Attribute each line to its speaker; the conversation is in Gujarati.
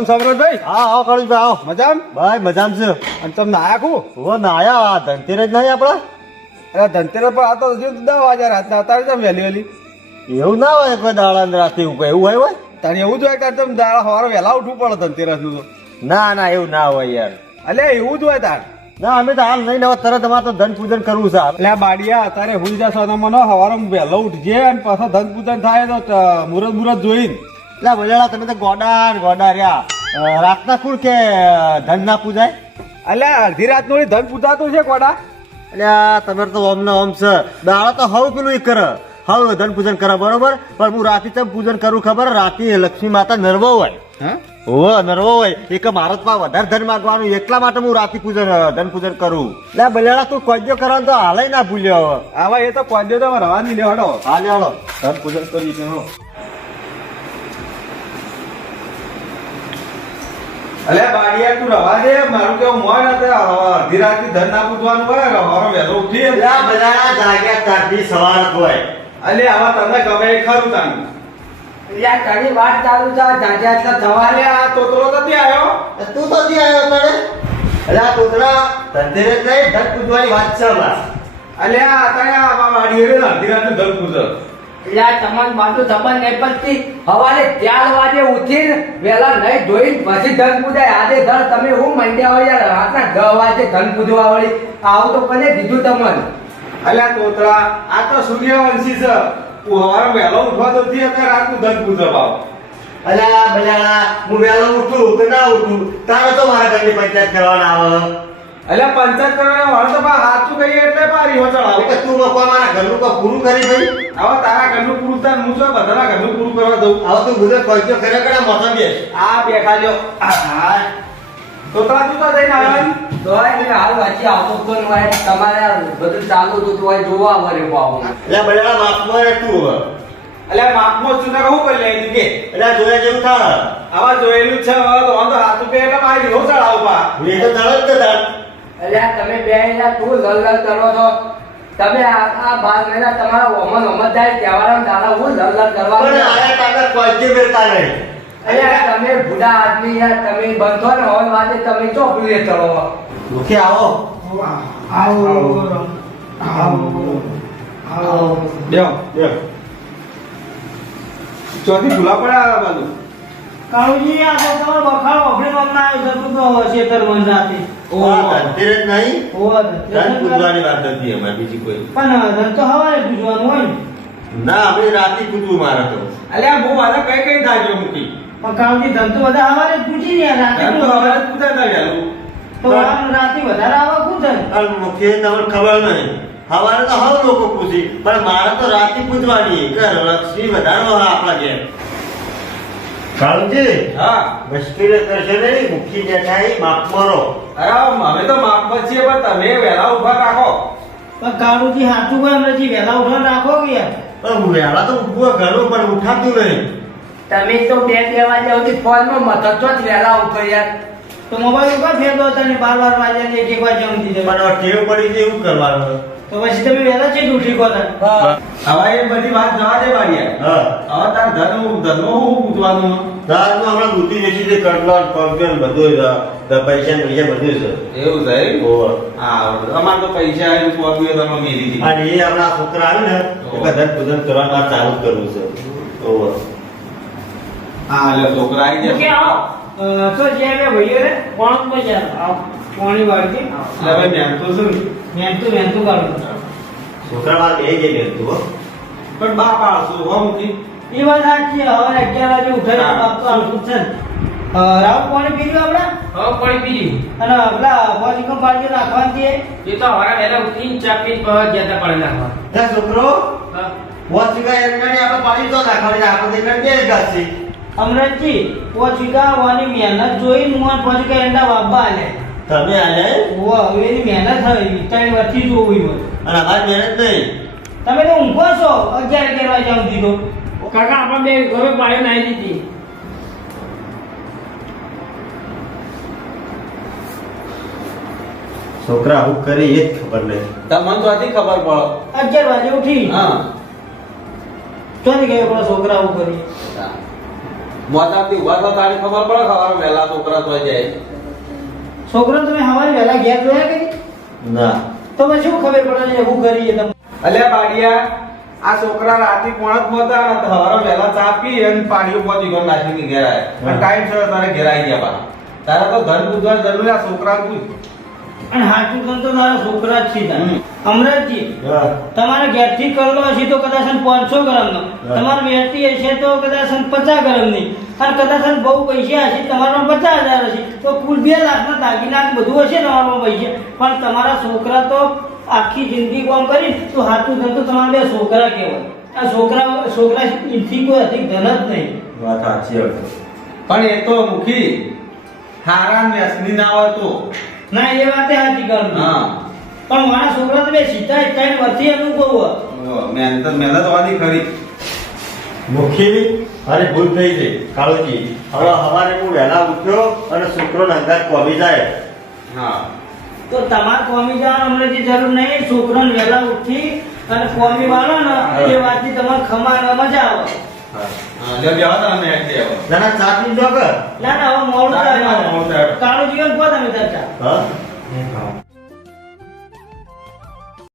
Speaker 1: તમ સમ્રાટભાઈ
Speaker 2: હા આવો કળુભાઈ આવો.
Speaker 1: મજામ?
Speaker 2: ભાઈ મજામાં છે.
Speaker 1: અને તમે નાયા કુ
Speaker 2: હો નાયા ધનતેરસ નહીં આપણા?
Speaker 1: અરે ધનતેરસ પર આ તો હજુ દસ વાગ્યા રાતના અત્યારે તમે વહેલી વહેલી.
Speaker 2: એવું ના હોય કોઈ દાડા રાતે એવું કોઈ એવું હોય હોય?
Speaker 1: તારે એવું જ હોય કે તમે દાડા સવારે વહેલા ઉઠવું પડે ધનતેરસનું તો.
Speaker 2: ના ના એવું ના હોય યાર.
Speaker 1: અલે એવું જ હોય તાર.
Speaker 2: ના અમે તો હાલ નહીં નવા તરત અમારે તો ધન પૂજન કરવું છે
Speaker 1: એટલે આ બાડિયા અત્યારે હુઈ જશો તો મને સવારે વહેલો ઉઠજે અને પાછો ધન પૂજન થાય તો ત- મુરત મુરત જોઈને.
Speaker 2: એટલે બજાડા તમે તો ગોડા ને ગોડા રહ્યા. રાતના કુળ કે ધન ના પૂજાય?
Speaker 1: અલ્યા અડધી રાતનું ધન પૂજાતું છે ગોડા.
Speaker 2: એટલે તમે તો ઓમ ને ઓમ છે. દાડા તો હવ પેલું ઈ કરે. હવ ધન પૂજન કરે બરોબર? પણ હું રાતે તમે પૂજન કરું ખબર? રાતે લક્ષ્મી માતા નર્વો હોય.
Speaker 1: હા?
Speaker 2: ઓ નરવો હોય. એક ભારતમાં વધારે ધન માગવાનું એટલા માટે હું રાતે પૂજન ધન પૂજન કરું. એટલે બલેડા તું કોજ્યો કરવાનું તો હાલે ના ભૂલ્યો. હવે
Speaker 1: આવા એ તો કોજ્યો તો રવાની લેવાડો
Speaker 2: હાલે હાલો
Speaker 1: ધન પૂજન કરી છે હો. અલે બાડિયા તું રવા દે. મારું કેવું મોય ને તે અડધી રાત ધન ના પૂજવાનું હોય સવારે વહેલો ઉઠી
Speaker 2: એટલે આ બલેડા જાગ્યા ત્યારથી સવાર હોય
Speaker 1: અલે આવા તને ગમે એ ખરું તાનું.
Speaker 3: યાર ઘણી વાત ચાલુ છે જાગ્યા એટલે સવારે
Speaker 1: આ તોતરો નથી આવ્યો?
Speaker 2: તું તો નથી આવ્યો તને એટલે આ તોતરા ધનતેરસ નહીં ધન પૂજવાની વાત છે
Speaker 1: અલ્યા અત્યારે આ ને અડધી રાત ધન
Speaker 3: યાર તમારી બાજુ ખબર નહીં પડતી સવારે ચાર વાગે ઉઠીને વહેલા નહીં ધોઈને પછી ધન પૂજાય. આજે ધન તમે હું મંડ્યા હોય યાર રાતના દસ વાગે ધન પૂજવા વળી. આવું તો કોને કીધું તમને?
Speaker 1: અલ્યા તોતરા આ તો સૂર્યવંશી છે. તું સવારે વહેલો ઉઠવા તો થી અત્યારે રાતનું ધન પૂજવા આવ.
Speaker 2: અલ્યા બલાડા હું વહેલો ઉઠું કે ના ઉઠું? તારે તો મારા ઘરની પંચાયત કરવાના આવે.
Speaker 1: અલે પંચાયત કરવાનો વાળ તો પા હાચું કહીએ એટલે પારી હો ચડાવ.
Speaker 2: કે તું મકવા મારા ઘરનું કોઈ પૂરું કરી ભાઈ.
Speaker 1: હવે તારા ઘરનું પૂરું થાય હું તો બધાના ઘરનું પૂરું કરવા દઉં.
Speaker 2: હવે તું ગુને પૈસો કરે કડા મોટા બે
Speaker 1: આ બે ખાજો તો તા તું તો જઈને આવ્યા
Speaker 3: તો મેં હાલ વાંચી આવતો ને હોય? તમારે બધું ચાલુ તો હોય જોવા વરે પાવું
Speaker 2: એટલે બળેલા માફમાં એ તું હવે.
Speaker 1: અલે માપમો છું ને હું કરી લઈ કે?
Speaker 2: એટલે જોયા જેવું થાય.
Speaker 1: આવા જોયેલું છે હવે તો વાંધો હાથ પે એટલે મારી હો ચડાવ પા
Speaker 2: એ તો જ તાર.
Speaker 3: અલ્યા તમે બે એલા તું લલ લલ કરો છો? તમે આ ભાગ બાર મહિના તમારા ઓમન ઓમન થાય તહેવારના દાડા હું લલ લલ કરવા
Speaker 2: પણ આયા કાકા કોઈ મેળતા નહીં.
Speaker 3: અલ્યા તમે બુઢા આદમી યાર તમે બંધો ને હોલ વાતે તમે ચો પીએ ચડો?
Speaker 2: મુખે આવો.
Speaker 1: બેહો બેહો ચોથી ભૂલા પડ્યા આ બાજુ.
Speaker 4: કાળુજી આ તો તમારો બખાડો ઓફરી મમ્મા આવ્યો છે તું તો શેતર મન જાતે
Speaker 2: ધનતેરસ નહીં. ધન પૂજવાની વાત નથી અમારે બીજી કોઈ.
Speaker 4: પણ ધન તો હવારે પૂજવાનું હોય ના.
Speaker 2: આપણે રાતે પૂજવું મારે તો.
Speaker 1: અલ્યા હું મારે કઈ કઈ થાય મૂકી?
Speaker 4: પણ કાળુજી ધન તો બધા હવારે પૂજી ને રાતે
Speaker 1: તો
Speaker 4: પૂજવાનું.
Speaker 1: હવે પૂછા તા વહેલું
Speaker 4: તો રાતે વધારે આવા શું ધન?
Speaker 2: પણ મુખે તમને ખબર નહીં. હવારે તો હવ લોકો પૂછી પણ મારે તો રાતે પૂજવાની કે લક્ષ્મી વધારો હા આપણા ઘેર. કાળજી
Speaker 1: હા.
Speaker 2: મુશ્કેલ કરશે નહીં મુખી બેઠા માફ મારો.
Speaker 1: અરે અમે તો માફ છીએ પણ તમે વહેલા ઊભા રાખો.
Speaker 4: પણ કાળુજી હાથું કામ નથી વહેલા ઉઠવા રાખો કે પણ
Speaker 2: પણ વહેલા તો ઊભો ઘણું પણ ઉઠાતું નહીં.
Speaker 3: તમે તો બે બે વાગ્યા ફોન ફોનમાં મથક તો જ વહેલા ઉઠો યાર.
Speaker 4: તો મોબાઈલ ઉપર ફેરતો હતા ને બાર બાર વાગ્યા એક એક વાગ્યા સુધી જવા.
Speaker 2: પણ ટેવ પડી છે એવું કરવાનું
Speaker 4: તો પછી તમે વહેલા છે ઉઠી ગયો હતા.
Speaker 1: હવે એ બધી વાત જવા દે બારીયા
Speaker 2: હા.
Speaker 1: હવે તાર ધર્મ ધર્મ હું પૂછવાનું
Speaker 2: દાદનું હમણાં બુદ્ધિ જેટલી છે કટલાટ કોમ્પ્યુટર બધું જ, પૈસા ને પૈસા બધું છે.
Speaker 1: એવું છે
Speaker 2: ઓ
Speaker 1: હા અમારે તો પૈસા આવ્યું કોમ્પ્યુટર તમે મેરી દીધી.
Speaker 2: અને એ આપણા છોકરા આવે ને એ બધા પૂજન કરવાનું ચાલુ જ કરવું છે. ઓ
Speaker 1: હા એટલે છોકરા આવી જાય.
Speaker 4: તો જે બે ભાઈઓ ને કોણ મજા આવ. કોણી વાળતી
Speaker 1: હવે મેં તો શું
Speaker 4: મહેનતું મહેનતું કાઢું
Speaker 2: છોકરામાં બે એ હો.
Speaker 1: પણ બા પાડશું હો મૂકી
Speaker 4: એ વાત સાચી હવે અગિયાર વાગે બાપ તો આવતું છે રાવ પાણી પીધું આપણે
Speaker 5: હવે પાણી પીધું
Speaker 4: અને પેલા પોલીસ પાડી રાખવાની છે
Speaker 5: એ તો હવારે વહેલા ઉઠીને ચા પીને પછી જતા પાણી નાખવા
Speaker 2: છોકરો
Speaker 5: હા.
Speaker 2: વોચ સિવાય એરંડાની આપણે પાણી તો નાખવાની આપણે એરંડા બે ઘાસી.
Speaker 4: અમરતજી પોચી વાની મહેનત જોઈ મોન એંડા બાબા આલે
Speaker 2: તમે આજે
Speaker 4: ઓ હવે એની મહેનત હવે ત્રણ વર્ષથી જોવી હોય.
Speaker 2: અને અમારી મહેનત નહીં.
Speaker 4: તમે તો ઊંઘો છો અગિયાર અગિયાર જાઉં સુધી તો.
Speaker 5: કાકા આપણે બે ઘરે પાડી નાખી દીધી.
Speaker 2: છોકરા હું કરી એ જ ખબર નહીં.
Speaker 1: તમને તો આથી ખબર પડો.
Speaker 4: અગિયાર વાગે ઉઠી.
Speaker 1: હા.
Speaker 4: ચોથી ગયો પેલા છોકરા આવું કરી.
Speaker 1: મોટાથી ઊભા થતા તારી ખબર પડે ખબર વહેલા છોકરા તો જાય.
Speaker 4: છોકરો તમે હવારે વહેલા ઘેર જોયા કરી
Speaker 2: ના.
Speaker 4: તો પછી શું ખબર પડે એવું કરીએ તમે
Speaker 1: અલ્યા બાડિયા આ છોકરા રાતી પોણત મોતા ને હવારે વહેલા ચા પી અને પાણીઓ પહોંચી ગયો નાખીને ઘેર આયા. અને ટાઈમ સર તારે ઘેર આવી ગયા બા. તારે તો ઘર પૂજવાની જરૂર આ છોકરા પૂછ
Speaker 4: અને હાચું કહું તો મારા છોકરા જ છે. અમરતજી
Speaker 2: હા.
Speaker 4: તમારે ઘેરથી કરલો હશે તો કદાચ પાંચસો ગ્રામ
Speaker 2: નો
Speaker 4: તમારે વેચતી હશે તો કદાચ પચાસ ગ્રામની. અને કદાચ બહુ પૈસા હશે તમારા પચાસ હજાર હશે. તો કુલ બે લાખના દાગીના બધું હશે તમારા પૈસા. પણ તમારા છોકરા તો આખી જિંદગી કોમ કરી તો હાથું ધન તો તમારા બે છોકરા કહેવાય. આ છોકરા છોકરા એથી કોઈ અધિક ધન જ નહીં.
Speaker 2: વાત સાચી
Speaker 1: પણ એ તો મુખી હારા વ્યસની ના હોય તો.
Speaker 4: ના એ વાતે હાચી કરું
Speaker 1: હા.
Speaker 4: પણ મારા છોકરા તો બે સીધા ત્રણ વર્ષથી અનુભવ
Speaker 1: મહેનત મહેનત હોવાની ખરી.
Speaker 2: મુખી અને ભૂલ થઈ ગઈ. કાળુજી હવે હવારે હું વહેલા ઉઠ્યો અને છોકરો નંગાત કોમી જાય.
Speaker 1: હા.
Speaker 4: તો તમારે કોમી જવાનું અમને જે જરૂર નહીં. છોકરોને વહેલા ઉઠી અને કોમી વાળો ને એ વાતની તમારે ખમા મજા આવે.
Speaker 2: ના ના ચા પીને જો કે
Speaker 4: ના ના હવે મોડું. કાળું જીવન કહો તમે ચર્ચા
Speaker 2: હા?